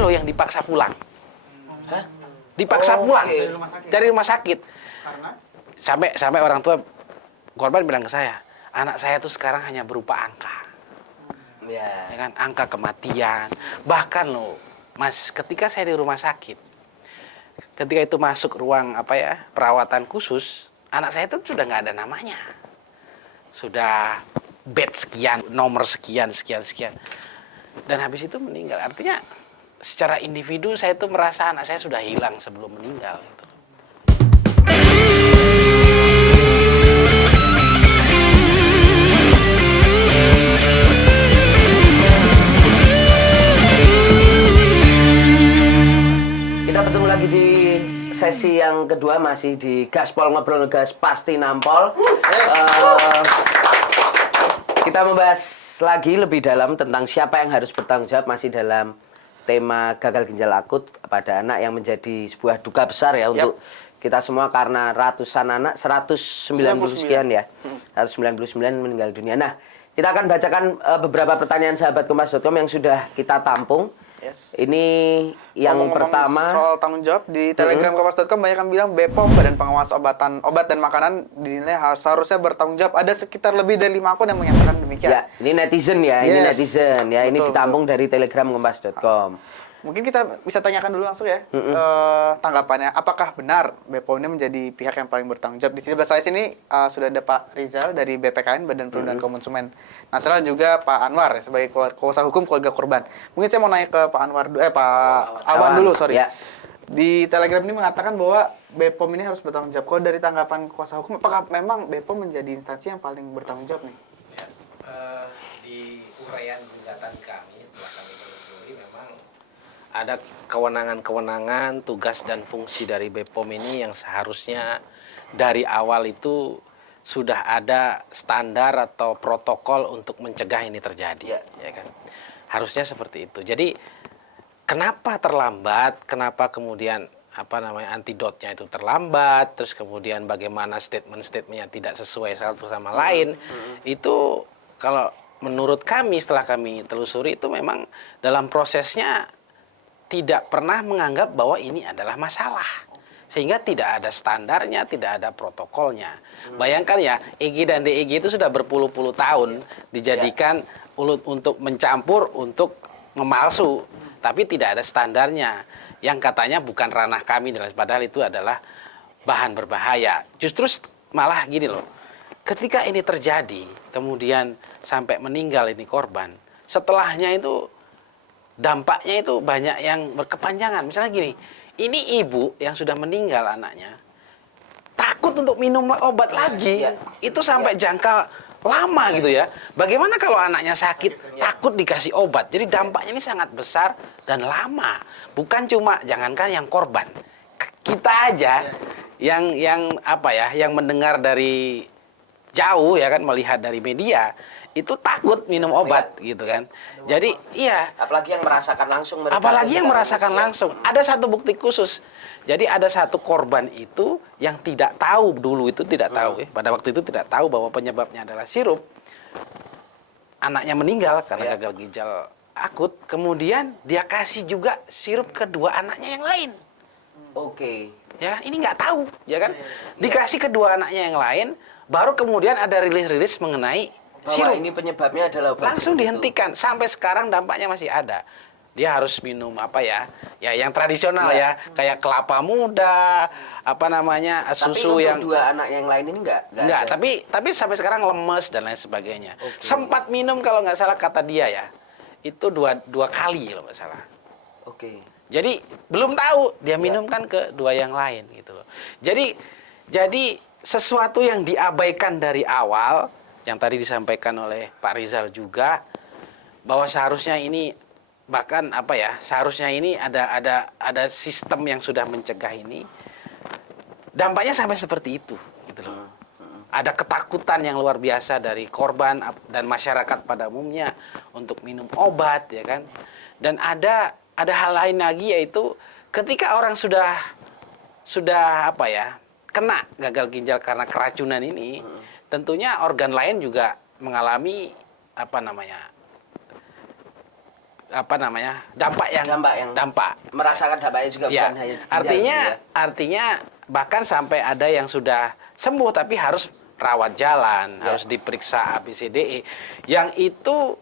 loh yang dipaksa pulang. Hah? Dipaksa pulang okay. dari rumah sakit. Karena Sampai orang tua korban bilang ke saya, anak saya tuh sekarang hanya berupa angka. Ya kan, angka kematian. Bahkan loh, Mas, ketika saya di rumah sakit, ketika itu masuk ruang perawatan khusus, anak saya itu sudah nggak ada namanya. Sudah bed sekian, nomor sekian. Dan habis itu meninggal. Artinya secara individu saya tuh merasa anak saya sudah hilang sebelum meninggal. Gitu. Kita bertemu lagi di sesi yang kedua, masih di Gaspol Ngobrol Gas Pasti Nampol. Kita membahas lagi lebih dalam tentang siapa yang harus bertanggung jawab, masih dalam tema gagal ginjal akut pada anak yang menjadi sebuah duka besar ya untuk kita semua, karena ratusan anak, 190 sekian ya, 199 meninggal dunia. Nah, kita akan bacakan beberapa pertanyaan sahabat Kompas.com yang sudah kita tampung. Yes. Ini yang pertama soal tanggung jawab di Telegram Kompas.com, banyak yang bilang BPOM, Badan Pengawas obat dan Makanan, dinilai seharusnya bertanggung jawab. Ada sekitar lebih dari 5 akun yang menyatakan demikian. ya, ini netizen ya, ini netizen ya, ini ditampung dari Telegram Kompas.com. Mungkin kita bisa tanyakan dulu langsung ya tanggapannya. Apakah benar BPOM ini menjadi pihak yang paling bertanggung jawab? Di sini belah saya sini sudah ada Pak Rizal dari BPKN, Badan Perlindungan Konsumen Nasional, juga Pak Anwar sebagai kuasa hukum keluarga korban. Mungkin saya mau nanya ke Pak Anwar, Pak Awan dulu, sorry. Ya. Di Telegram ini mengatakan bahwa BPOM ini harus bertanggung jawab. Kalau dari tanggapan kuasa hukum, apakah memang BPOM menjadi instansi yang paling bertanggung jawab nih? Ya, di uraian gugatan kami setelah kami telusuri, memang ada kewenangan-kewenangan, tugas dan fungsi dari BPOM ini yang seharusnya dari awal itu sudah ada standar atau protokol untuk mencegah ini terjadi, ya kan? Harusnya seperti itu. Jadi kenapa terlambat? Kenapa kemudian antidotnya itu terlambat? Terus kemudian bagaimana statement-statementnya tidak sesuai satu sama lain? Itu kalau menurut kami setelah kami telusuri itu memang dalam prosesnya tidak pernah menganggap bahwa ini adalah masalah. Sehingga tidak ada standarnya, tidak ada protokolnya. Bayangkan ya, EG dan DEG itu sudah berpuluh-puluh tahun dijadikan untuk mencampur, untuk memalsu. Tapi tidak ada standarnya. Yang katanya bukan ranah kami, padahal itu adalah bahan berbahaya. Justru malah gini loh, ketika ini terjadi, kemudian sampai meninggal ini korban, setelahnya itu dampaknya itu banyak yang berkepanjangan. Misalnya gini, ini ibu yang sudah meninggal anaknya, takut untuk minum obat lagi. Itu sampai jangka lama gitu ya. Bagaimana kalau anaknya sakit, takut dikasih obat. Jadi dampaknya ini sangat besar dan lama. Bukan cuma, jangankan yang korban, kita aja yang mendengar dari jauh ya kan, melihat dari media, itu takut minum obat gitu kan. Jadi apalagi yang merasakan langsung. Apalagi yang merasakan langsung. Ada satu bukti khusus. Jadi ada satu korban itu yang tidak tahu dulu, itu tidak tahu pada waktu itu tidak tahu bahwa penyebabnya adalah sirup. Anaknya meninggal karena gagal ginjal akut. Kemudian dia kasih juga sirup kedua anaknya yang lain. Oke. Ya kan? Ini nggak tahu, ya kan? Dikasih kedua anaknya yang lain, baru kemudian ada rilis-rilis mengenai bahwa ini penyebabnya adalah obat. Langsung dihentikan. Sampai sekarang dampaknya masih ada. Dia harus minum yang tradisional kayak kelapa muda, susu. Tapi yang dua anak yang lain ini enggak. Tapi sampai sekarang lemes dan lain sebagainya. Sempat minum kalau nggak salah kata dia ya, itu dua kali kalau nggak salah. Jadi belum tahu dia minum kan ke dua yang lain gitu loh. Jadi sesuatu yang diabaikan dari awal, yang tadi disampaikan oleh Pak Rizal juga, bahwa seharusnya ini seharusnya ini ada sistem yang sudah mencegah ini. Dampaknya sampai seperti itu gitu loh. Ada ketakutan yang luar biasa dari korban dan masyarakat pada umumnya untuk minum obat, ya kan. Dan ada hal lain lagi, yaitu ketika orang sudah kena gagal ginjal karena keracunan ini, tentunya organ lain juga mengalami dampak yang merasakan dampaknya juga ya, bukan hanya ginjal, artinya gitu ya. artinya bahkan sampai ada yang sudah sembuh tapi harus rawat jalan, harus diperiksa ABCDE, yang itu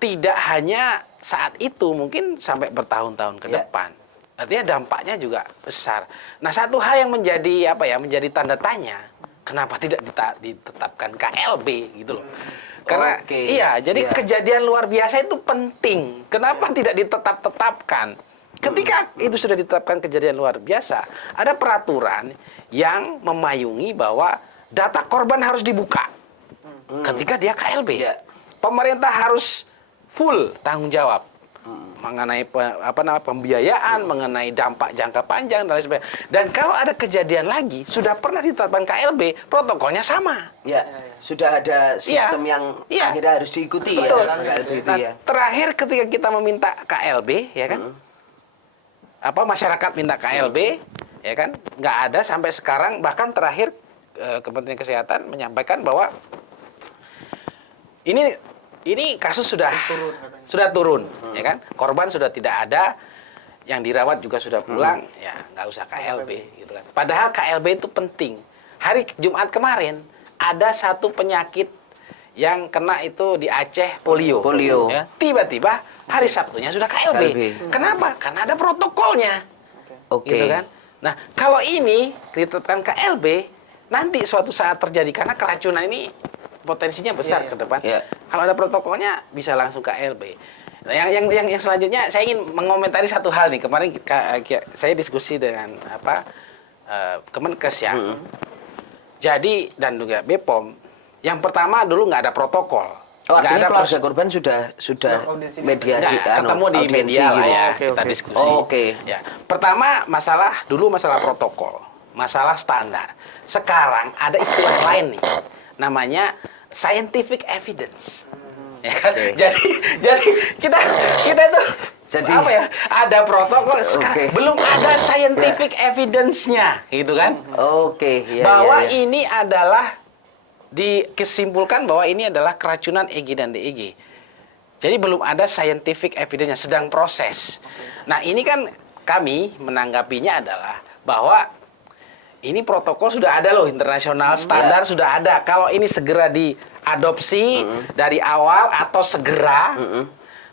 tidak hanya saat itu, mungkin sampai bertahun-tahun ke depan. Artinya dampaknya juga besar. Nah, satu hal yang menjadi menjadi tanda tanya, kenapa tidak ditetapkan KLB gitu loh. Karena jadi kejadian luar biasa itu penting. Kenapa tidak ditetapkan? Ketika itu sudah ditetapkan kejadian luar biasa, ada peraturan yang memayungi bahwa data korban harus dibuka. Ketika dia KLB. Pemerintah harus full tanggung jawab mengenai pembiayaan, mengenai dampak jangka panjang dan lain sebagainya. Dan kalau ada kejadian lagi, sudah pernah ditetapkan KLB, protokolnya sama. Ya, sudah ada sistem yang akhirnya harus diikuti. Betul. KLB itu Terakhir ketika kita meminta KLB, ya kan? Masyarakat minta KLB, ya kan? Nggak ada sampai sekarang. Bahkan terakhir Kementerian Kesehatan menyampaikan bahwa ini kasus sudah turun, ya kan? Korban sudah tidak ada, yang dirawat juga sudah pulang, ya nggak usah KLB, gitu kan? Padahal KLB itu penting. Hari Jumat kemarin ada satu penyakit yang kena itu di Aceh, polio. Ya. Tiba-tiba hari Sabtunya sudah KLB. Kenapa? Karena ada protokolnya, gitu kan? Nah, kalau ini ditetapkan KLB, nanti suatu saat terjadi karena keracunan ini potensinya besar ke depan. Kalau ada protokolnya bisa langsung KLB. Nah, yang selanjutnya saya ingin mengomentari satu hal nih. Kemarin saya diskusi dengan Kemenkes ya. Jadi dan juga BPOM. Yang pertama dulu nggak ada protokol. Artinya ada keluarga korban sudah mediasi, ketemu di media lah ya, kita diskusi. Ya. Pertama masalah protokol, masalah standar. Sekarang ada istilah lain nih, namanya scientific evidence. Ya kan? Jadi kita itu ada protokol, sekarang belum ada scientific evidence-nya, gitu kan? Bahwa ini adalah disimpulkan bahwa ini adalah keracunan EG dan DEG. Jadi belum ada scientific evidence-nya, sedang proses. Nah, ini kan kami menanggapinya adalah bahwa ini protokol sudah ada loh, internasional standar sudah ada. Kalau ini segera diadopsi dari awal atau segera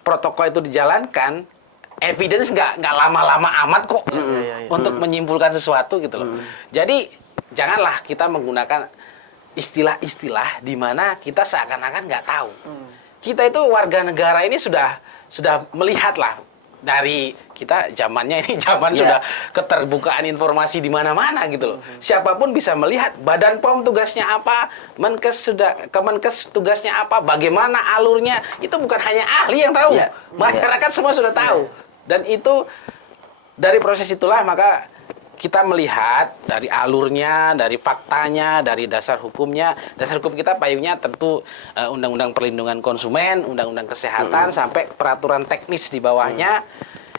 protokol itu dijalankan, evidence nggak lama-lama amat kok untuk menyimpulkan sesuatu gitu loh. Jadi janganlah kita menggunakan istilah-istilah di mana kita seakan-akan nggak tahu. Kita itu warga negara ini sudah melihat lah. Dari kita zamannya ini sudah keterbukaan informasi di mana-mana gitu loh. Siapapun bisa melihat Badan POM tugasnya apa, Kemenkes tugasnya apa, bagaimana alurnya, itu bukan hanya ahli yang tahu. Masyarakat semua sudah tahu. Dan itu dari proses itulah maka kita melihat dari alurnya, dari faktanya, dari dasar hukumnya. Dasar hukum kita payungnya tentu Undang-Undang Perlindungan Konsumen, Undang-Undang Kesehatan, sampai peraturan teknis di bawahnya.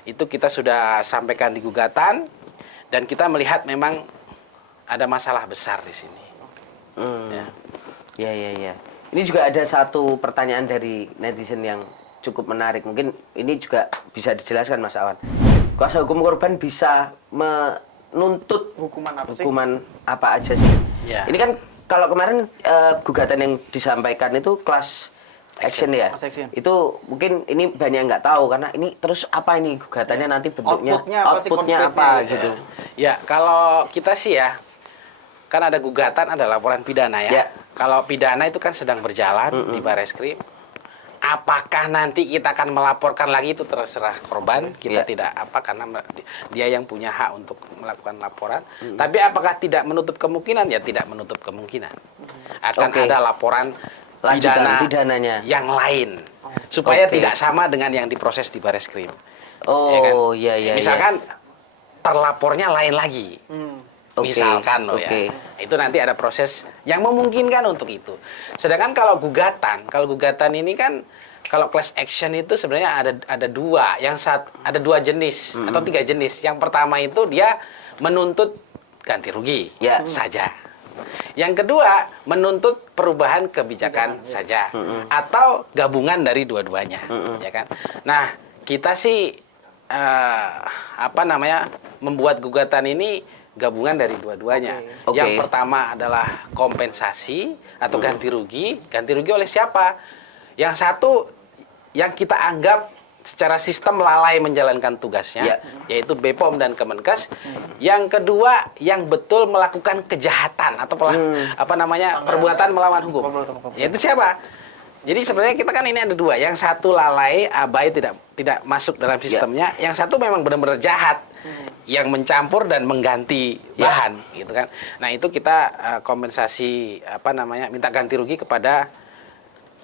Itu kita sudah sampaikan di gugatan. Dan kita melihat memang ada masalah besar di sini. Ya. Ini juga ada satu pertanyaan dari netizen yang cukup menarik. Mungkin ini juga bisa dijelaskan Mas Awan. Kuasa hukum korban bisa menuntut hukuman apa aja sih? Ini kan kalau kemarin gugatan yang disampaikan itu class action ya. Itu mungkin ini banyak yang nggak tahu karena ini terus apa ini gugatannya nanti bentuknya, outputnya apa gitu. Ya, kalau kita sih ya kan ada gugatan, ada laporan pidana ya. Kalau pidana itu kan sedang berjalan di Bareskrim. Apakah nanti kita akan melaporkan lagi itu terserah korban, kita tidak karena dia yang punya hak untuk melakukan laporan. Tapi apakah tidak menutup kemungkinan? Ya tidak menutup kemungkinan. Akan ada laporan pidananya yang lain supaya tidak sama dengan yang diproses di Bareskrim. Misalkan terlapornya lain lagi. Misalkan itu nanti ada proses yang memungkinkan untuk itu. Sedangkan kalau gugatan ini kan kalau class action itu sebenarnya ada dua, ada dua jenis atau tiga jenis. Yang pertama itu dia menuntut ganti rugi saja. Yang kedua, menuntut perubahan kebijakan saja atau gabungan dari dua-duanya, ya kan? Nah, kita sih membuat gugatan ini gabungan dari dua-duanya. Oke. Yang pertama adalah kompensasi atau ganti rugi. Ganti rugi oleh siapa? Yang satu yang kita anggap secara sistem lalai menjalankan tugasnya, yaitu BPOM dan Kemenkes. Yang kedua, yang betul melakukan kejahatan atau perbuatan melawan hukum. Yaitu siapa? Jadi sebenarnya kita kan ini ada dua. Yang satu lalai, abai, tidak masuk dalam sistemnya. Yang satu memang benar-benar jahat, yang mencampur dan mengganti bahan, gitu kan. Nah itu kita kompensasi minta ganti rugi kepada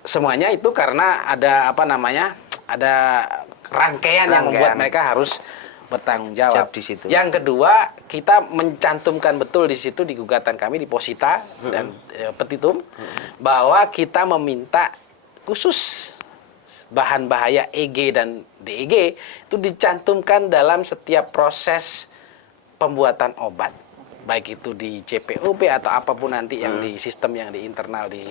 semuanya itu karena ada ada rangkaian yang membuat mereka harus bertanggung jawab di situ. Yang kedua, kita mencantumkan betul di situ di gugatan kami di Posita dan Petitum bahwa kita meminta khusus bahan bahaya EG dan DEG itu dicantumkan dalam setiap proses pembuatan obat, baik itu di CPOB atau apapun nanti yang di sistem yang di internal di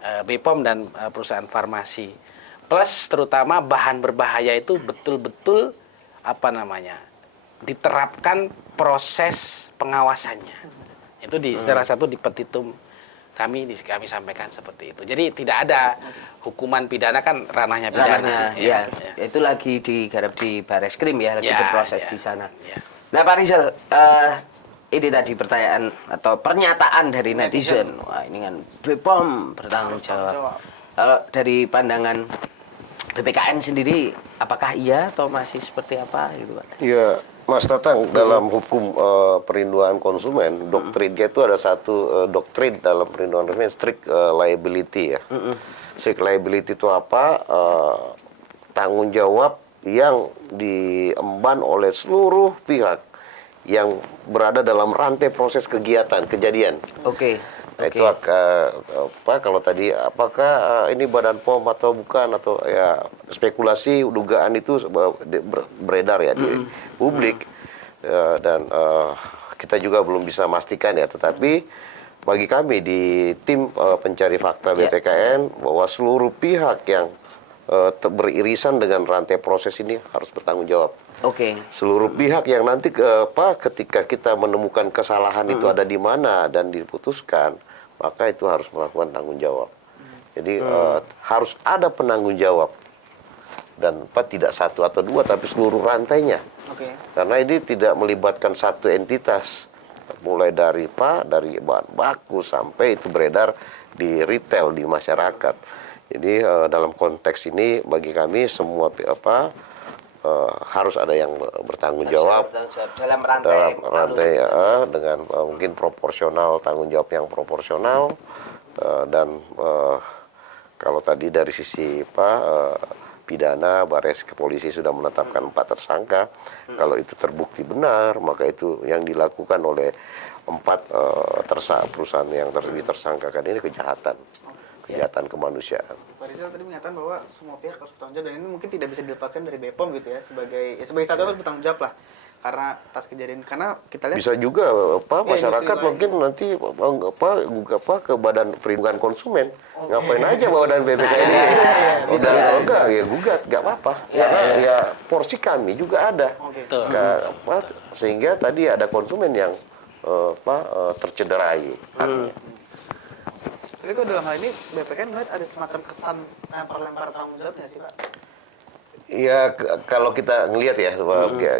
BPOM dan perusahaan farmasi. Plus terutama bahan berbahaya itu betul-betul diterapkan proses pengawasannya. Itu di salah satu di petitum kami sampaikan seperti itu. Jadi tidak ada hukuman pidana, kan ranahnya pidana. Itu lagi digarap di Bareskrim ya, lagi berproses di sana. Ya. Nah Pak Rizal, ini tadi pertanyaan atau pernyataan dari netizen. Wah ini kan BPOM bertanggung jawab. Kalau dari pandangan BPKN sendiri, apakah iya atau masih seperti apa gitu Pak? Iya, Mas Tatang, dalam hukum perlindungan konsumen, doktrinnya itu ada satu doktrin dalam perlindungan konsumen, strict liability ya. Strict liability itu apa? Tanggung jawab yang diemban oleh seluruh pihak yang berada dalam rantai proses kegiatan, kejadian. Oke. Nah, itu kalau tadi apakah ini Badan POM atau bukan, atau ya spekulasi dugaan itu beredar ya di publik. Dan kita juga belum bisa memastikan ya, tetapi bagi kami di tim pencari fakta BPKN bahwa seluruh pihak yang beririsan dengan rantai proses ini harus bertanggung jawab. Oke. Seluruh pihak yang nanti ketika kita menemukan kesalahan itu ada di mana dan diputuskan, maka itu harus melakukan tanggung jawab. Jadi harus ada penanggung jawab, dan tidak satu atau dua, tapi seluruh rantainya. Karena ini tidak melibatkan satu entitas, mulai dari bahan baku sampai itu beredar di retail, di masyarakat. Jadi dalam konteks ini bagi kami semua harus ada yang bertanggung jawab dalam rantai dengan mungkin proporsional, tanggung jawab yang proporsional, dan kalau tadi dari sisi pidana, Bares Polisi sudah menetapkan 4 tersangka. Kalau itu terbukti benar, maka itu yang dilakukan oleh 4 perusahaan yang ditersangkakan ini kejahatan kemanusiaan. Pak Rizal tadi mengatakan bahwa semua pihak harus bertanggung jawab, dan ini mungkin tidak bisa dilepaskan dari BPOM gitu ya, sebagai satu harus bertanggung jawab lah karena atas kejadian, karena kita lihat bisa juga masyarakat mungkin nanti ke Badan Perlindungan Konsumen, ngapain aja badan BPKN ini, kalau enggak ya gugat, nggak apa-apa, karena ya porsi kami juga ada. Sehingga tadi ada konsumen yang tercederai. Tapi kok dalam hal ini BPKN melihat ada semacam kesan lempar-lempar tanggung jawab nggak sih Pak? Ya kalau kita ngelihat ya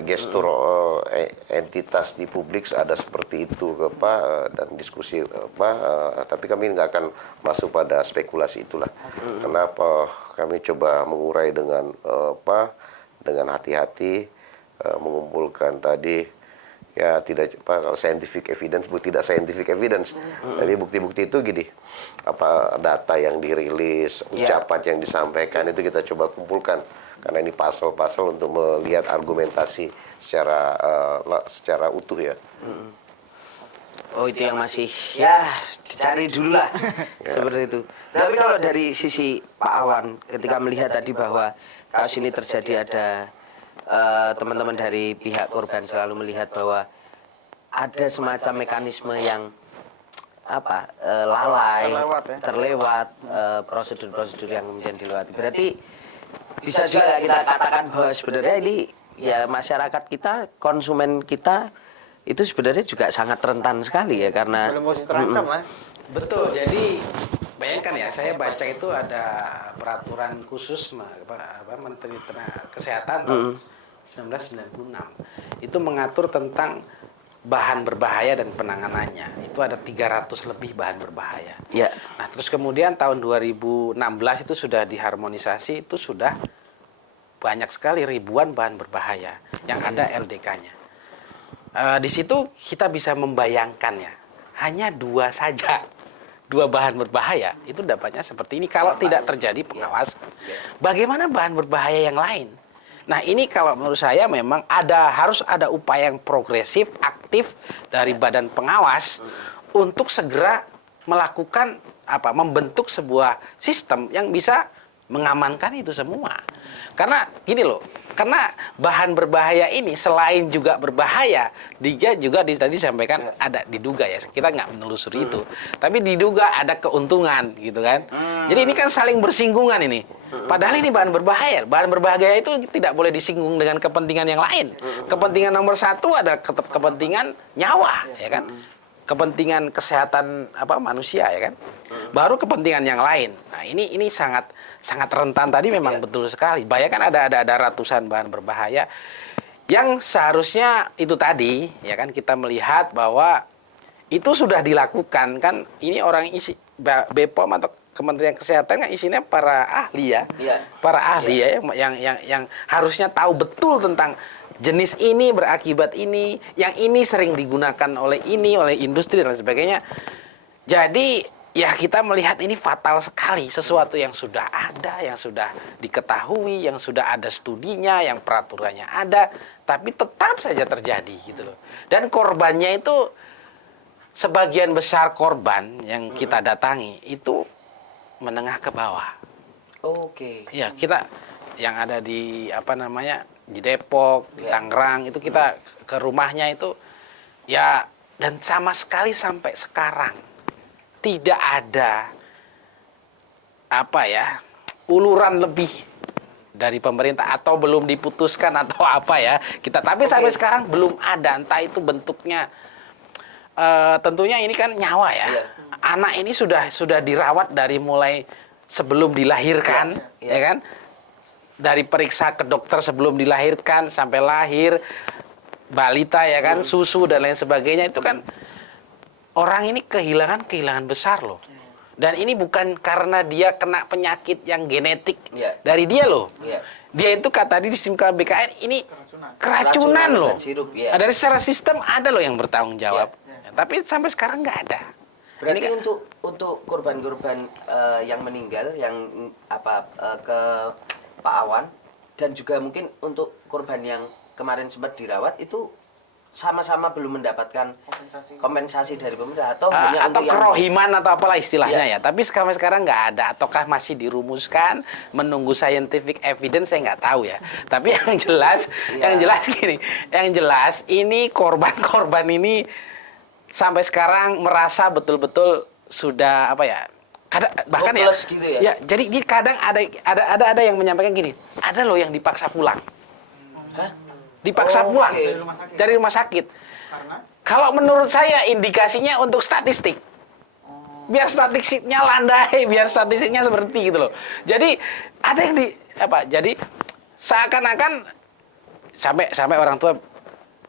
gestur entitas di publik ada seperti itu dan diskusi tapi kami nggak akan masuk pada spekulasi itulah. Kenapa kami coba mengurai dengan hati-hati, mengumpulkan tadi ya tidak scientific evidence, tidak scientific evidence. Tapi bukti-bukti itu gini, data yang dirilis, ucapan yang disampaikan itu kita coba kumpulkan, karena ini pasal-pasal untuk melihat argumentasi secara utuh ya. Oh itu yang masih ya dicari dulu lah seperti itu. Tapi kalau dari sisi Pak Awan, ketika melihat tadi bahwa kasus ini terjadi, ada teman-teman dari pihak korban selalu melihat bahwa ada semacam mekanisme yang lalai, Terlewat ya. terlewat prosedur-prosedur yang kemudian dilewati. Berarti bisa juga kita katakan bahwa sebenarnya ini ya masyarakat kita, konsumen kita itu sebenarnya juga sangat rentan sekali ya karena Dalam posisi terancam lah. Betul. Jadi bayangkan ya, saya baca itu ada peraturan khusus Menteri Kesehatan tahun 1996. Itu mengatur tentang bahan berbahaya dan penanganannya. Itu ada 300 lebih bahan berbahaya. ya Nah, terus kemudian tahun 2016 itu sudah diharmonisasi, itu sudah banyak sekali ribuan bahan berbahaya yang ada LDK-nya. Di situ kita bisa membayangkannya, hanya 2 saja, 2 bahan berbahaya, itu dapatnya seperti ini kalau tidak terjadi pengawasan. Bagaimana bahan berbahaya yang lain? Nah, ini kalau menurut saya memang harus ada upaya yang progresif, aktif dari badan pengawas untuk segera melakukan membentuk sebuah sistem yang bisa mengamankan itu semua. Karena gini loh, karena bahan berbahaya ini selain juga berbahaya, dia juga tadi disampaikan ada diduga ya, kita nggak menelusuri itu, tapi diduga ada keuntungan gitu kan. Jadi ini kan saling bersinggungan ini. Padahal ini bahan berbahaya. Bahan berbahaya itu tidak boleh disinggung dengan kepentingan yang lain. Kepentingan nomor 1 ada kepentingan nyawa, ya kan? Kepentingan kesehatan manusia, ya kan? Baru kepentingan yang lain. Nah, ini sangat rentan tadi memang betul sekali. Bayangkan ada ratusan bahan berbahaya yang seharusnya itu tadi, ya kan, kita melihat bahwa itu sudah dilakukan kan. Ini orang isi BPOM atau Kementerian Kesehatan kan isinya para ahli ya. Para ahli ya yang harusnya tahu betul tentang jenis ini berakibat ini, yang ini sering digunakan oleh industri dan sebagainya. Jadi ya kita melihat ini fatal sekali, sesuatu yang sudah ada, yang sudah diketahui, yang sudah ada studinya, yang peraturannya ada, tapi tetap saja terjadi gitu loh. Dan korbannya itu sebagian besar korban yang kita datangi itu menengah ke bawah. Oke. Ya, kita yang ada di di Depok, di Tangerang itu kita ke rumahnya itu ya, dan sama sekali sampai sekarang tidak ada uluran lebih dari pemerintah atau belum diputuskan atau tapi sampai sekarang belum ada, entah itu bentuknya. Tentunya ini kan nyawa ya. Anak ini sudah dirawat dari mulai sebelum dilahirkan, ya kan? Dari periksa ke dokter sebelum dilahirkan sampai lahir, balita ya kan, susu dan lain sebagainya, itu kan orang ini kehilangan besar loh. Dan ini bukan karena dia kena penyakit yang genetik dari dia loh. Dia itu tadi disimpan BKN ini keracunan loh. Sirup, Dari secara sistem ada loh yang bertanggung jawab. Tapi sampai sekarang nggak ada. Berarti Ini untuk korban-korban yang meninggal yang ke Pak Awan, dan juga mungkin untuk korban yang kemarin sempat dirawat itu sama-sama belum mendapatkan kompensasi dari pemerintah atau hanya atau untuk kerohiman atau apalah istilahnya ya. Tapi sampai sekarang nggak ada. Ataukah masih dirumuskan menunggu scientific evidence, saya nggak tahu ya. Tapi yang jelas gini, yang jelas ini korban-korban ini sampai sekarang merasa betul-betul sudah bahkan hopeless gitu ya? Jadi kadang ada yang menyampaikan gini, ada loh yang dipaksa pulang. Hah? Dipaksa pulang Okay. dari rumah sakit. Karena Kalau menurut saya indikasinya untuk statistik. Biar statistiknya landai, biar statistiknya seperti gitu loh. Jadi ada yang jadi seakan-akan sampai orang tua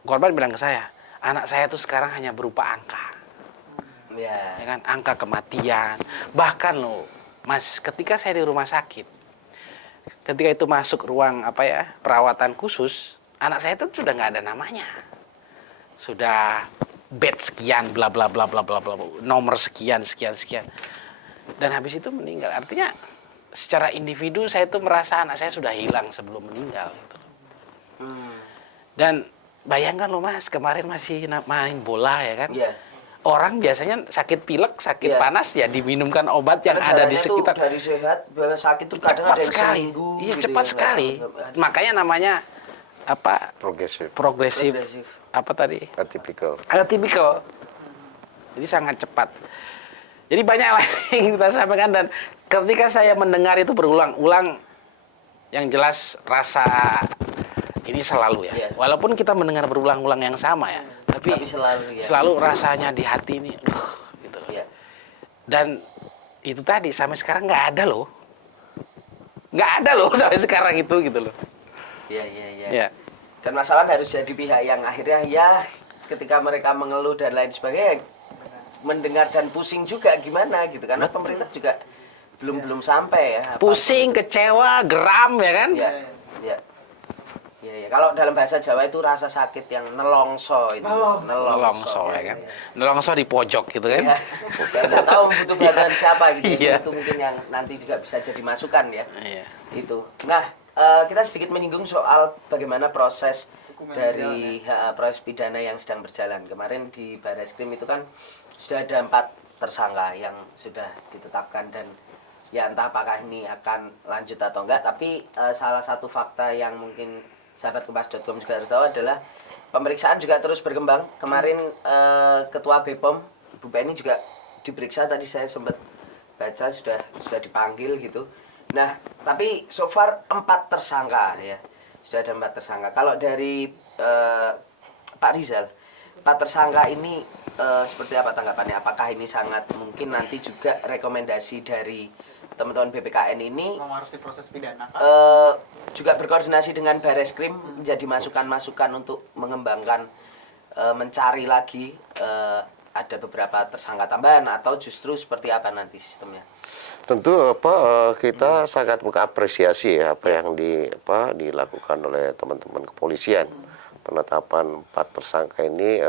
korban bilang ke saya, anak saya tuh sekarang hanya berupa angka. Ya kan, angka kematian. Bahkan loh, Mas, ketika saya di rumah sakit, ketika itu masuk ruang perawatan khusus, anak saya itu sudah nggak ada namanya. Sudah bed sekian, bla bla bla bla bla bla, nomor sekian. Dan habis itu meninggal. Artinya secara individu saya tuh merasa anak saya sudah hilang sebelum meninggal gitu. Dan bayangkan loh Mas, kemarin masih main bola ya kan? Orang biasanya sakit pilek, sakit panas ya diminumkan obat yang ada di sekitar. Dari sehat, sakit itu kadang ada yang seminggu. Iya, gitu cepat sekali. Makanya namanya Progresif. progresif. Apa tadi? Atypical. Atypical. Jadi sangat cepat. Jadi banyak lah yang kita sampaikan, dan ketika saya mendengar itu berulang-ulang, yang jelas rasa ini selalu ya. Iya. Walaupun kita mendengar berulang-ulang yang sama ya, tapi selalu, ya. selalu rasanya di hati ini, gitu loh. Ya. Dan itu tadi sampai sekarang nggak ada loh, sampai sekarang itu gitu loh. Iya, iya, iya. Ya. Dan Mas Awan harus jadi pihak yang akhirnya ya ketika mereka mengeluh dan lain sebagainya mendengar dan pusing juga gimana gitu, karena pemerintah juga belum sampai ya. Pusing, kecewa, geram ya kan? Ya, ya. Ya, ya. Kalau dalam bahasa Jawa itu rasa sakit yang nelongso itu. Nelongso ya kan? Nelongso di pojok gitu kan? Ya. Dan nggak tahu butuh bantuan siapa gitu. Iya. Itu mungkin yang nanti juga bisa jadi masukan ya. Iya. Itu. Nah, kita sedikit menyinggung soal bagaimana proses dari proses pidana yang sedang berjalan. Kemarin di Barreskrim itu kan sudah ada 4 tersangka yang sudah ditetapkan, dan ya entah apakah ini akan lanjut atau enggak, tapi salah satu fakta yang mungkin sahabat Kompas.com juga harus tahu adalah pemeriksaan juga terus berkembang. Kemarin Ketua BPOM Bu Penny juga diperiksa, tadi saya sempat baca sudah dipanggil gitu. Nah, tapi so far 4 tersangka ya. Sudah ada 4 tersangka. Kalau dari Pak Rizal, 4 tersangka ini seperti apa tanggapannya? Apakah ini sangat mungkin nanti juga rekomendasi dari teman-teman BPKN ini Memang harus diproses pidana kan? juga berkoordinasi dengan Barreskrim menjadi masukan-masukan untuk mengembangkan mencari lagi ada beberapa tersangka tambahan, atau justru seperti apa nanti sistemnya? Tentu kita sangat mengapresiasi ya apa yang dilakukan oleh teman-teman kepolisian. Penetapan 4 tersangka ini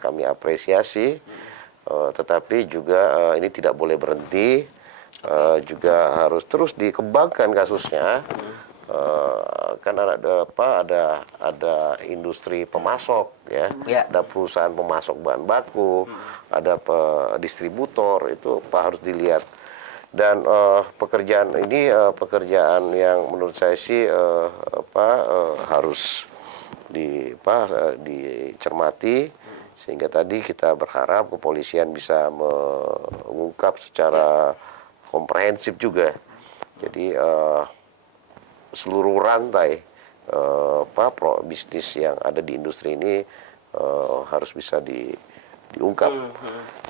kami apresiasi, tetapi juga ini tidak boleh berhenti, juga harus terus dikembangkan kasusnya. Kan ada industri pemasok ya, ada perusahaan pemasok bahan baku, ada distributor, itu harus dilihat. Dan pekerjaan ini pekerjaan yang menurut saya sih harus dicermati, sehingga tadi kita berharap kepolisian bisa mengungkap secara komprehensif juga. Jadi seluruh rantai bisnis yang ada di industri ini harus bisa diungkap.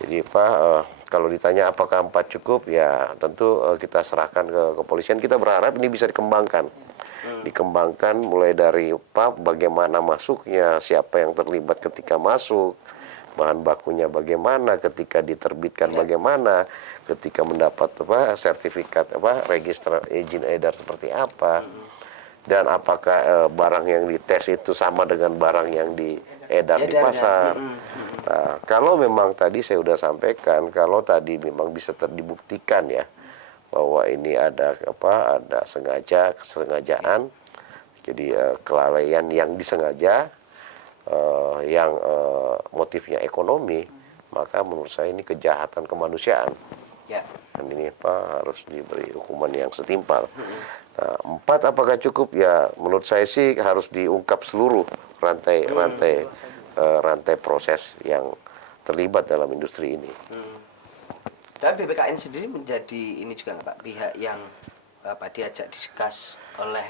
Jadi kalau ditanya apakah 4 cukup, ya tentu kita serahkan ke kepolisian. Kita berharap ini bisa dikembangkan mulai dari bagaimana masuknya, siapa yang terlibat ketika masuk, bahan bakunya bagaimana, ketika diterbitkan bagaimana, ketika mendapat sertifikat register izin edar seperti apa, dan apakah barang yang dites itu sama dengan barang yang diedar di pasar. Nah, kalau memang tadi saya sudah sampaikan, kalau tadi memang bisa dibuktikan ya bahwa ini ada kesengajaan, jadi kelalaian yang disengaja, yang motifnya ekonomi, maka menurut saya ini kejahatan kemanusiaan. Ya. Dan ini harus diberi hukuman yang setimpal. Nah, 4 apakah cukup? Ya menurut saya sih harus diungkap seluruh rantai proses yang terlibat dalam industri ini. Dan BPKN sendiri menjadi ini juga nggak Pak, pihak yang diajak diskus oleh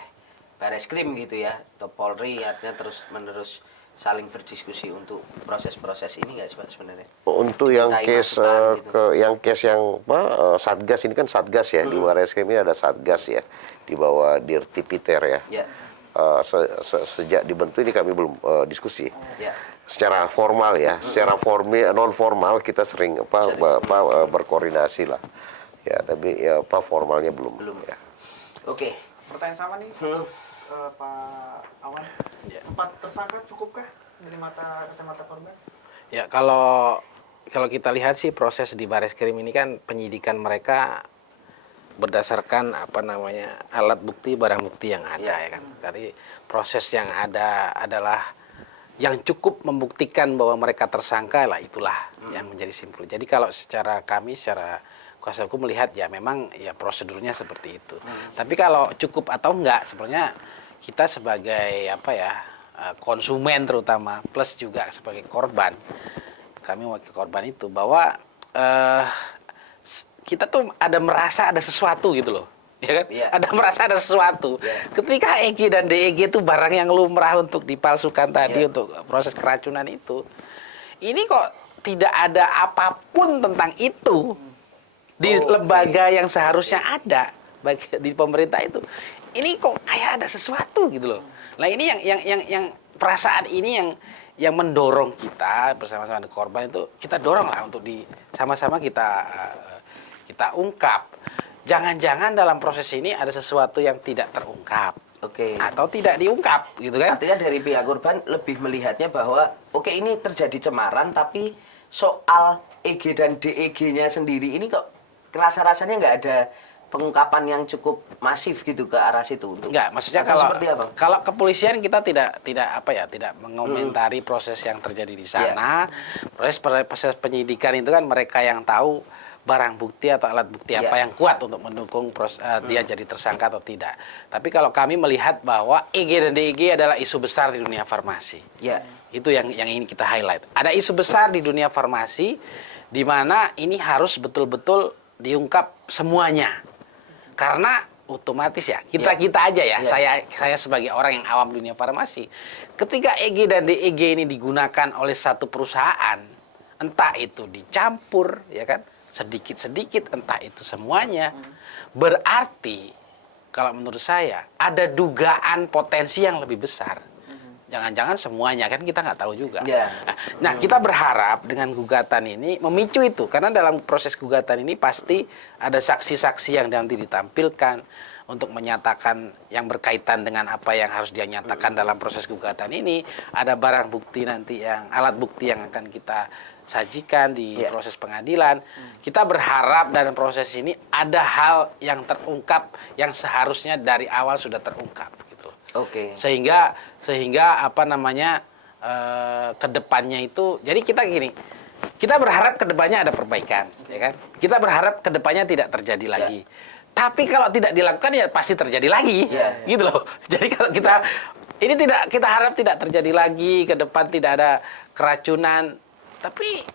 Barreskrim gitu ya, atau Polri, artinya terus menerus saling berdiskusi untuk proses-proses ini nggak sih Pak sebenarnya? Untuk yang Dimintai case masukan gitu. Satgas ini kan Satgas ya, di Barreskrim ini ada Satgas ya, di bawah Dirtipiter ya. Ya. Sejak dibentuk ini kami belum diskusi. Ya. Secara formal ya, secara non formal kita sering berkoordinasi lah. Ya, tapi ya formalnya belum. Ya. Oke. Pertanyaan sama nih, Pak Awan. 4 tersangka cukupkah dari kacamata korban? Ya, kalau kita lihat sih proses di Barreskrim ini kan penyidikan mereka berdasarkan alat bukti, barang bukti yang ada ya kan. Dari proses yang ada adalah yang cukup membuktikan bahwa mereka tersangka lah, itulah yang menjadi simpul. Jadi kalau secara kuasa hukum melihat ya memang ya prosedurnya seperti itu. Tapi kalau cukup atau enggak, sebenarnya kita sebagai konsumen terutama plus juga sebagai korban, kami wakil korban itu bahwa kita tuh merasa ada sesuatu gitu loh. Ya kan? Iya. Ada merasa ada sesuatu. Iya. Ketika EG dan DEG itu barang yang lumrah untuk dipalsukan tadi Iya. untuk proses keracunan itu. Ini kok tidak ada apapun tentang itu di lembaga yang seharusnya ada di pemerintah itu. Ini kok kayak ada sesuatu gitu loh. Nah, ini yang perasaan ini yang mendorong kita bersama-sama dengan korban itu, kita dorong lah untuk sama-sama kita ungkap. Jangan-jangan dalam proses ini ada sesuatu yang tidak terungkap. Oke. Atau tidak diungkap, gitu kan? Artinya dari pihak korban lebih melihatnya bahwa oke ini terjadi cemaran, tapi soal EG dan DEG-nya sendiri ini kok rasa-rasanya nggak ada pengungkapan yang cukup masif gitu ke arah situ. Enggak, maksudnya Atau kalau seperti apa? kalau kepolisian kita tidak mengomentari proses yang terjadi di sana. Proses penyidikan itu kan mereka yang tahu barang bukti atau alat bukti apa yang kuat untuk mendukung dia jadi tersangka atau tidak. Tapi kalau kami melihat bahwa EG dan DEG adalah isu besar di dunia farmasi. Ya. Itu yang ingin kita highlight. Ada isu besar di dunia farmasi di mana ini harus betul-betul diungkap semuanya. Karena otomatis ya, kita aja ya, saya sebagai orang yang awam dunia farmasi, ketika EG dan DEG ini digunakan oleh satu perusahaan, entah itu dicampur, ya kan, sedikit-sedikit, entah itu semuanya, berarti kalau menurut saya ada dugaan potensi yang lebih besar. Jangan-jangan semuanya, kan kita nggak tahu juga. Ya. Nah, kita berharap dengan gugatan ini memicu itu, karena dalam proses gugatan ini pasti ada saksi-saksi yang nanti ditampilkan untuk menyatakan yang berkaitan dengan apa yang harus dia nyatakan dalam proses gugatan ini. Ada barang bukti nanti alat bukti yang akan kita sajikan di proses pengadilan. Kita berharap dalam proses ini ada hal yang terungkap yang seharusnya dari awal sudah terungkap. Oke. Sehingga apa namanya kedepannya itu, jadi kita gini, kita berharap kedepannya ada perbaikan, ya kan? Kita berharap kedepannya tidak terjadi lagi. Tapi kalau tidak dilakukan ya pasti terjadi lagi, gitu loh. Jadi kalau ini kita harap tidak terjadi lagi, ke depan tidak ada keracunan. Tapi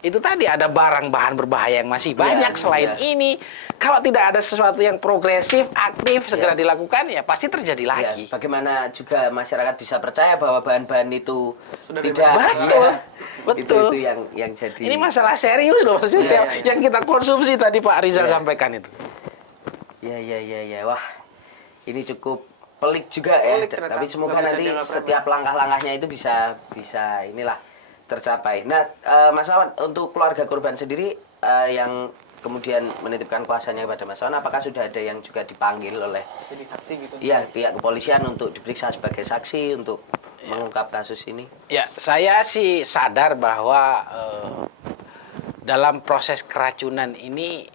itu tadi ada barang bahan berbahaya yang masih banyak selain ini. Kalau tidak ada sesuatu yang progresif, aktif, segera dilakukan, ya pasti terjadi lagi. Bagaimana juga masyarakat bisa percaya bahwa bahan-bahan itu Sudah tidak Betul. Itu yang jadi. Ini masalah serius loh, maksudnya yang kita konsumsi tadi Pak Rizal sampaikan itu. Ya. Wah, ini cukup pelik juga ya. Pelik ternyata. Tapi semoga Nggak bisa nanti dianggap setiap langkah-langkahnya itu bisa inilah tercapai. Nah, Mas Wawan, untuk keluarga korban sendiri yang kemudian menitipkan kuasanya kepada Mas Wawan, apakah sudah ada yang juga dipanggil oleh Jadi saksi gitu. Iya, pihak kepolisian untuk diperiksa sebagai saksi untuk mengungkap kasus ini? Ya, saya sih sadar bahwa dalam proses keracunan ini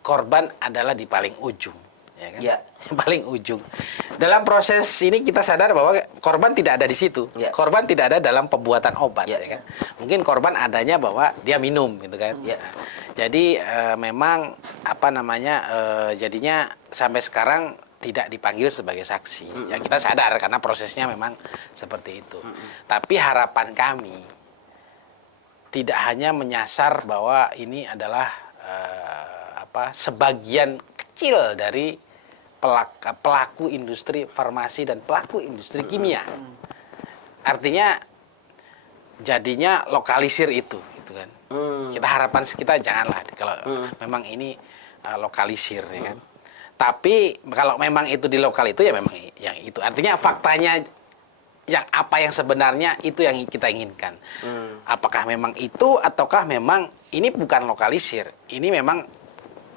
korban adalah di paling ujung, ya kan? Ya. Paling ujung. Dalam proses ini kita sadar bahwa korban tidak ada di situ. Ya. Korban tidak ada dalam pembuatan obat, Ya. ya kan? Mungkin korban adanya bahwa dia minum, gitu kan? Ya. Jadi memang apa namanya jadinya sampai sekarang tidak dipanggil sebagai saksi. Ya kita sadar karena prosesnya memang seperti itu. Tapi harapan kami tidak hanya menyasar bahwa ini adalah sebagian kecil dari pelaku industri farmasi dan pelaku industri kimia. Artinya jadinya lokalisir itu, gitu kan. Kita harapan kita janganlah kalau memang ini lokalisir, ya kan. Tapi kalau memang itu di lokal itu ya memang yang itu. Artinya faktanya yang apa yang sebenarnya itu yang kita inginkan. Apakah memang itu ataukah memang ini bukan lokalisir, ini memang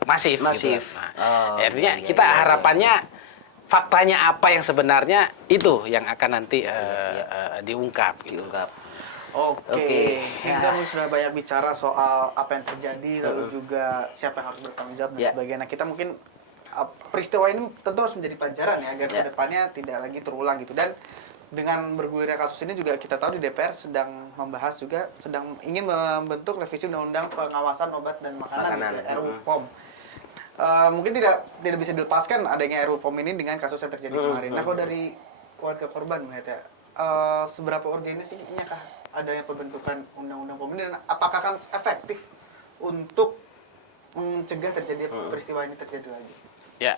masif. Gitu. Nah, artinya kita harapannya faktanya apa yang sebenarnya itu yang akan nanti diungkap. Gitu. Oke. Kita sudah banyak bicara soal apa yang terjadi, lalu juga siapa yang harus bertanggung jawab dan sebagainya. Nah, kita mungkin peristiwa ini tentu harus menjadi pelajaran ya agar kedepannya tidak lagi terulang gitu. Dan dengan bergulirnya kasus ini juga kita tahu di DPR sedang membahas juga sedang ingin membentuk revisi undang-undang pengawasan obat dan makanan. Gitu, RUU POM. Mungkin tidak bisa dilepaskan adanya RUU POM ini dengan kasus yang terjadi kemarin. Nah, kalau dari keluarga korban melihatnya seberapa urgennya sih adanya pembentukan undang-undang POM ini, dan apakah akan efektif untuk mencegah terjadi peristiwa ini terjadi lagi? Ya,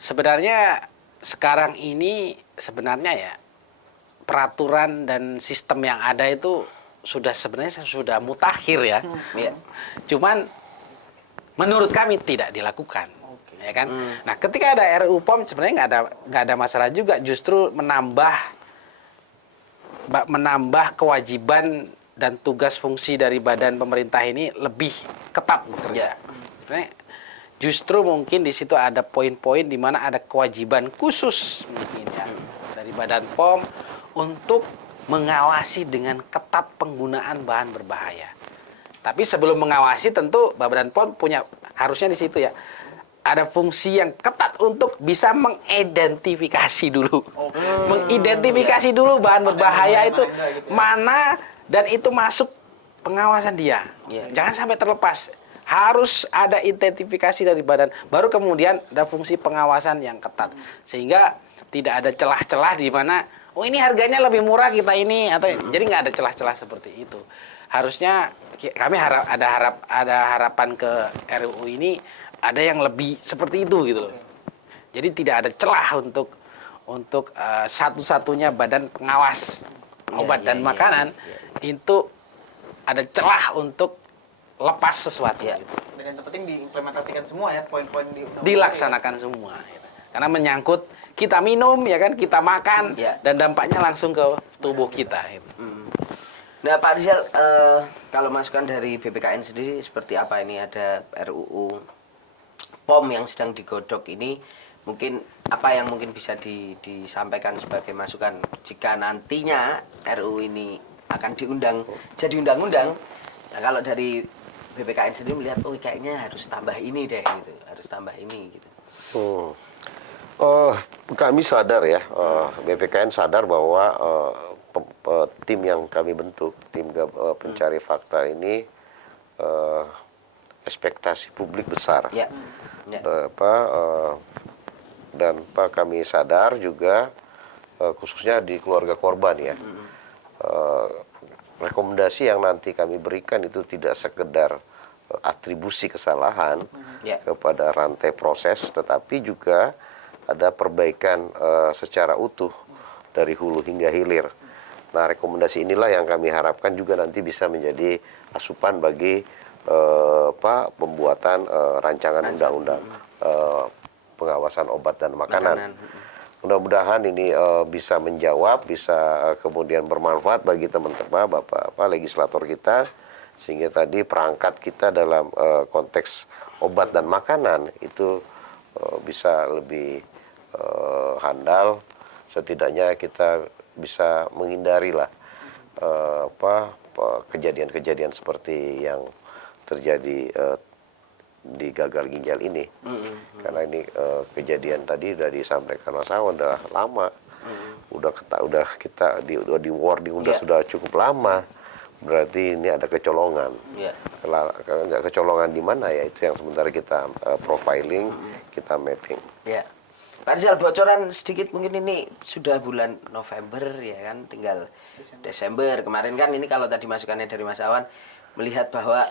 sebenarnya sekarang ini sebenarnya ya peraturan dan sistem yang ada itu sebenarnya sudah mutakhir ya. Ya. Cuman menurut kami tidak dilakukan. Ya kan? Nah, ketika ada RUU POM sebenarnya nggak ada masalah juga, justru menambah kewajiban dan tugas fungsi dari badan pemerintah ini lebih ketat bekerja. Sebenarnya justru mungkin di situ ada poin-poin di mana ada kewajiban khusus mungkin ya dari Badan POM untuk mengawasi dengan ketat penggunaan bahan berbahaya. Tapi sebelum mengawasi tentu Badan POM harusnya di situ ya ada fungsi yang ketat untuk bisa mengidentifikasi dulu. Mengidentifikasi dulu bahan berbahaya itu mana dan itu masuk pengawasan dia. Jangan sampai terlepas. Harus ada identifikasi dari badan. Baru kemudian ada fungsi pengawasan yang ketat. Sehingga tidak ada celah-celah di mana oh ini harganya lebih murah kita ini atau jadi nggak ada celah-celah seperti itu. Harusnya kami ada harapan ke RUU ini ada yang lebih seperti itu gitu loh. Jadi tidak ada celah untuk satu-satunya badan pengawas obat dan makanan itu ada celah untuk lepas sesuatu. Gitu. Dan yang terpenting diimplementasikan semua ya poin-poin di undang-undang. Dilaksanakan semua. Gitu. Karena menyangkut kita minum ya kan, kita makan dan dampaknya langsung ke tubuh kita. Gitu. Nah Pak Rizal, kalau masukan dari BPKN sendiri seperti apa ini ada RUU POM yang sedang digodok ini, mungkin apa yang mungkin bisa disampaikan sebagai masukan jika nantinya RUU ini akan jadi undang-undang. Nah kalau dari BPKN sendiri melihat, oh kayaknya harus tambah ini deh gitu, harus tambah ini gitu. Kami sadar ya, BPKN sadar bahwa tim yang kami bentuk, tim pencari fakta ini ekspektasi publik besar. Dan kami sadar juga khususnya di keluarga korban ya. Rekomendasi yang nanti kami berikan itu tidak sekedar atribusi kesalahan kepada rantai proses, tetapi juga ada perbaikan secara utuh dari hulu hingga hilir. Nah, rekomendasi inilah yang kami harapkan juga nanti bisa menjadi asupan bagi pembuatan rancangan undang-undang pengawasan obat dan makanan. Mudah-mudahan ini bisa menjawab, bisa kemudian bermanfaat bagi teman-teman Bapak legislator kita, sehingga tadi perangkat kita dalam konteks obat dan makanan itu bisa lebih handal, setidaknya kita bisa menghindari lah kejadian-kejadian seperti yang terjadi di gagal ginjal ini. Karena ini kejadian tadi sudah disampaikan Mas Awan udah lama. Udah kita di wording sudah cukup lama. Berarti ini ada kecolongan. Kecolongan di mana ya, itu yang sementara kita profiling, kita mapping. Pak Rizal, bocoran sedikit mungkin ini sudah bulan November ya kan, tinggal Desember. Kemarin kan ini kalau tadi masukannya dari Mas Awan melihat bahwa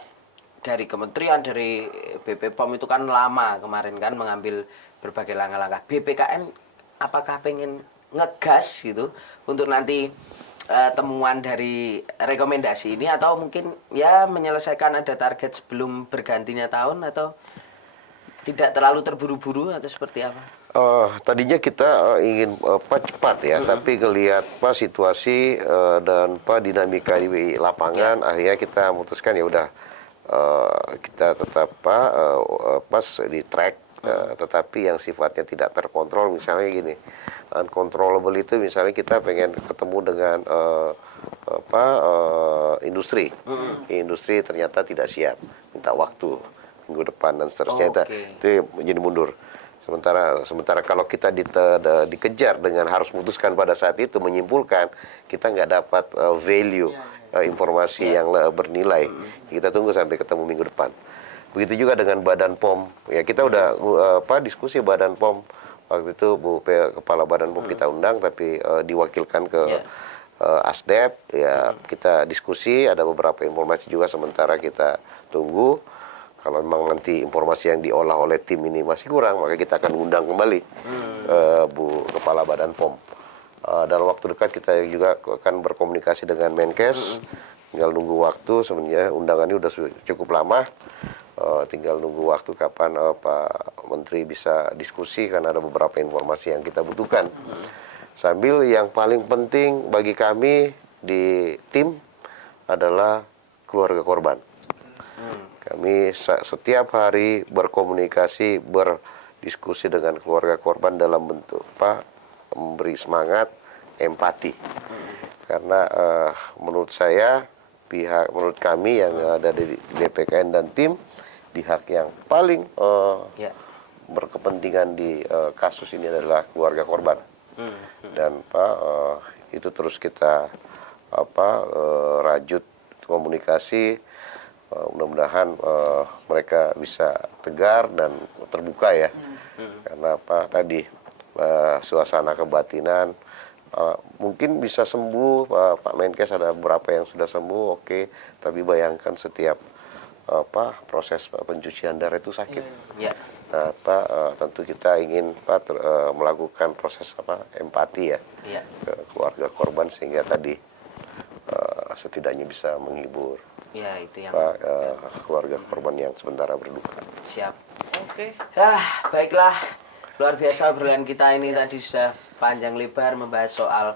dari kementerian, dari BP POM itu kan lama kemarin kan mengambil berbagai langkah-langkah. BPKN apakah pengen ngegas gitu untuk nanti temuan dari rekomendasi ini, atau mungkin ya menyelesaikan ada target sebelum bergantinya tahun, atau tidak terlalu terburu-buru atau seperti apa? Tadinya kita ingin cepat ya, tapi ngelihat situasi dan dinamika di lapangan, akhirnya kita memutuskan ya udah kita tetap pas di track, tetapi yang sifatnya tidak terkontrol, misalnya gini, uncontrollable itu misalnya kita pengen ketemu dengan industri, industri ternyata tidak siap, minta waktu minggu depan dan seterusnya, itu jadi mundur. Sementara kalau kita dikejar dengan harus memutuskan pada saat itu, menyimpulkan, kita nggak dapat value informasi yang bernilai. Kita tunggu sampai ketemu minggu depan. Begitu juga dengan Badan POM. Ya kita udah diskusi Badan POM waktu itu, Kepala Badan POM kita undang, tapi diwakilkan ke Asdep, ya kita diskusi, ada beberapa informasi juga sementara kita tunggu. Kalau memang nanti informasi yang diolah oleh tim ini masih kurang, maka kita akan undang kembali Bu Kepala Badan POM. Dalam waktu dekat kita juga akan berkomunikasi dengan Menkes. Tinggal nunggu waktu, sebenarnya undangannya sudah cukup lama. Tinggal nunggu waktu kapan Pak Menteri bisa diskusi, karena ada beberapa informasi yang kita butuhkan. Sambil yang paling penting bagi kami di tim adalah keluarga korban. Kami setiap hari berkomunikasi, berdiskusi dengan keluarga korban dalam bentuk memberi semangat, empati. Karena menurut saya, menurut kami yang ada di BPKN dan tim, pihak yang paling berkepentingan di kasus ini adalah keluarga korban. Dan itu terus kita rajut komunikasi. Mudah-mudahan mereka bisa tegar dan terbuka ya. Karena tadi suasana kebatinan mungkin bisa sembuh, Pak Menkes ada beberapa yang sudah sembuh, oke. Tapi bayangkan setiap proses pencucian darah itu sakit. Nah, tentu kita ingin melakukan proses empati ya ke keluarga korban, sehingga tadi setidaknya bisa menghibur itu yang keluarga korban yang sementara berduka. siap. Oke. Baiklah, luar biasa obrolan kita ini tadi sudah panjang lebar membahas soal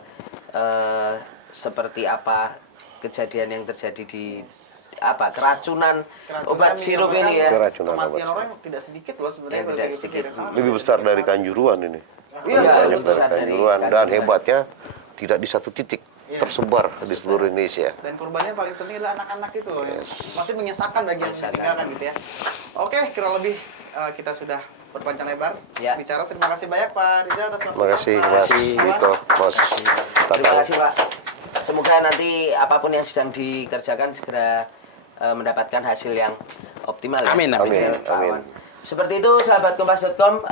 seperti apa kejadian yang terjadi di keracunan obat sirup ini ya. Keracunan Kematian obat orang tidak sedikit loh sebenarnya. Ya, tidak dari sedikit. kejadian sama. Lebih besar dari Kanjuruhan ini. Iya, Banyak lebih besar dari dari Kanjuruhan, dan Kanjuruhan. hebatnya tidak di satu titik, tersebar di seluruh Indonesia. Dan korbannya paling penting adalah anak-anak itu loh. Masih menyesakan bagi yang ditinggalkan gitu ya. Oke, kurang lebih kita sudah berpanjang lebar bicara. Terima kasih banyak Pak Rizal atas waktu. Terima kasih Mas Dito, Mas Terima Tatang. kasih Pak. Semoga nanti apapun yang sedang dikerjakan segera mendapatkan hasil yang optimal. Amin, ya. amin. Hasil Amin. kawan. Seperti itu sahabat kompas.com,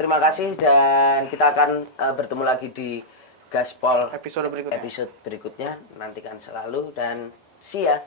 terima kasih dan kita akan bertemu lagi di Gaspol Episode berikutnya. episode berikutnya. Nantikan selalu dan see ya.